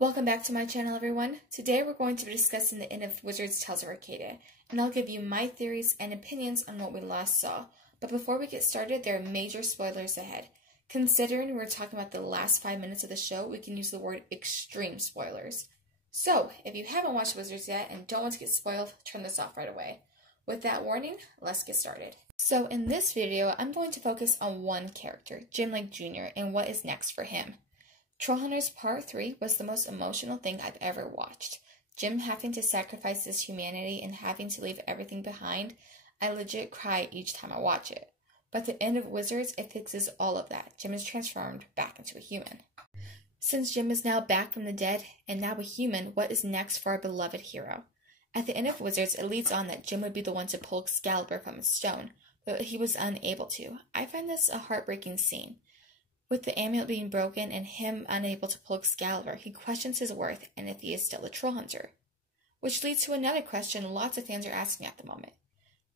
Welcome back to my channel, everyone. Today we're going to be discussing the end of Wizard's Tales of Arcadia, and I'll give you my theories and opinions on what we last saw. But before we get started, there are major spoilers ahead. Considering we're talking about the last 5 minutes of the show, we can use the word extreme spoilers. So, if you haven't watched Wizards yet and don't want to get spoiled, turn this off right away. With that warning, let's get started. So in this video, I'm going to focus on one character, Jim Lake Jr., and what is next for him. Trollhunters Part 3 was the most emotional thing I've ever watched. Jim having to sacrifice his humanity and having to leave everything behind, I legit cry each time I watch it. But at the end of Wizards, it fixes all of that. Jim is transformed back into a human. Since Jim is now back from the dead and now a human, what is next for our beloved hero? At the end of Wizards, it leads on that Jim would be the one to pull Excalibur from its stone, but he was unable to. I find this a heartbreaking scene. With the amulet being broken and him unable to pull Excalibur, he questions his worth and if he is still a troll hunter. Which leads to another question lots of fans are asking at the moment.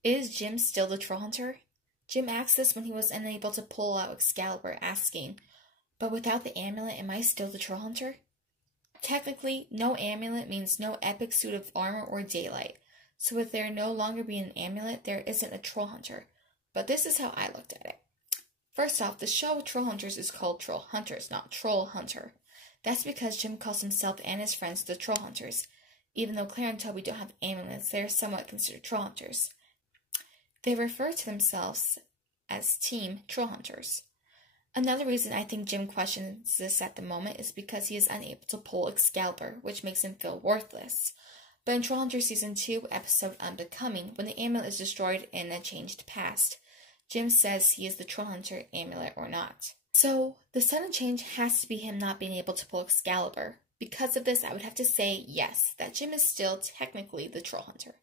Is Jim still the troll hunter? Jim asked this when he was unable to pull out Excalibur, asking, "But without the amulet, am I still the troll hunter?" Technically, no amulet means no epic suit of armor or daylight. So with there no longer being an amulet, there isn't a troll hunter. But this is how I looked at it. First off, the show Troll Hunters is called Troll Hunters, not Troll Hunter. That's because Jim calls himself and his friends the Troll Hunters. Even though Claire and Toby don't have amulets, they are somewhat considered Troll Hunters. They refer to themselves as Team Troll Hunters. Another reason I think Jim questions this at the moment is because he is unable to pull Excalibur, which makes him feel worthless. But in Troll Hunters Season 2, episode Unbecoming, when the amulet is destroyed in a changed past, Jim says he is the Troll Hunter, amulet or not. So, the sudden change has to be him not being able to pull Excalibur. Because of this, I would have to say yes, that Jim is still technically the Troll Hunter.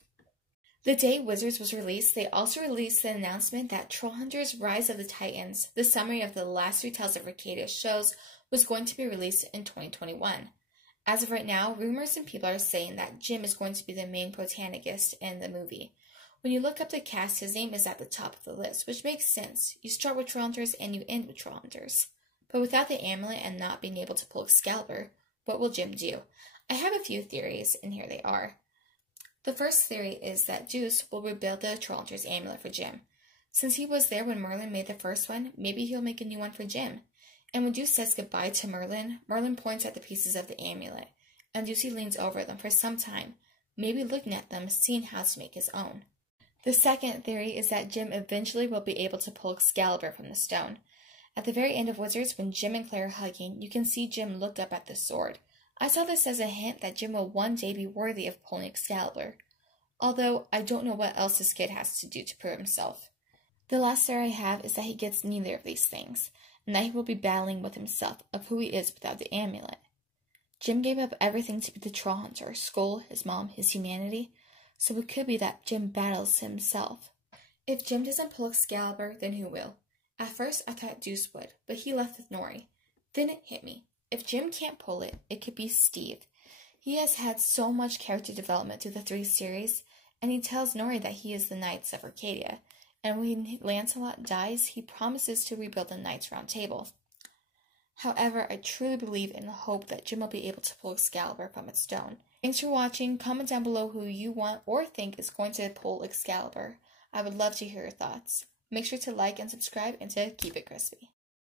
The day Wizards was released, they also released the announcement that Troll Hunters Rise of the Titans, the summary of the last 3 Tales of Arcadia shows, was going to be released in 2021. As of right now, rumors and people are saying that Jim is going to be the main protagonist in the movie. When you look up the cast, his name is at the top of the list, which makes sense. You start with Troll Hunters and you end with Troll Hunters. But without the amulet and not being able to pull Excalibur, what will Jim do? I have a few theories, and here they are. The first theory is that Deuce will rebuild the Troll Hunter's amulet for Jim. Since he was there when Merlin made the first one, maybe he'll make a new one for Jim. And when Deuce says goodbye to Merlin, Merlin points at the pieces of the amulet, and Deuce leans over them for some time, maybe looking at them, seeing how to make his own. The second theory is that Jim eventually will be able to pull Excalibur from the stone. At the very end of Wizards, when Jim and Claire are hugging, you can see Jim look up at the sword. I saw this as a hint that Jim will one day be worthy of pulling Excalibur. Although, I don't know what else this kid has to do to prove himself. The last theory I have is that he gets neither of these things, and that he will be battling with himself of who he is without the amulet. Jim gave up everything to be the Troll Hunter, school, his mom, his humanity, so it could be that Jim battles himself. If Jim doesn't pull Excalibur, then who will? At first, I thought Deuce would, but he left with Nori. Then it hit me. If Jim can't pull it, it could be Steve. He has had so much character development through the 3 series, and he tells Nori that he is the Knights of Arcadia, and when Lancelot dies, he promises to rebuild the Knights Round Table. However, I truly believe and hope that Jim will be able to pull Excalibur from its stone. Thanks for watching. Comment down below who you want or think is going to pull Excalibur. I would love to hear your thoughts. Make sure to like and subscribe and to keep it crispy.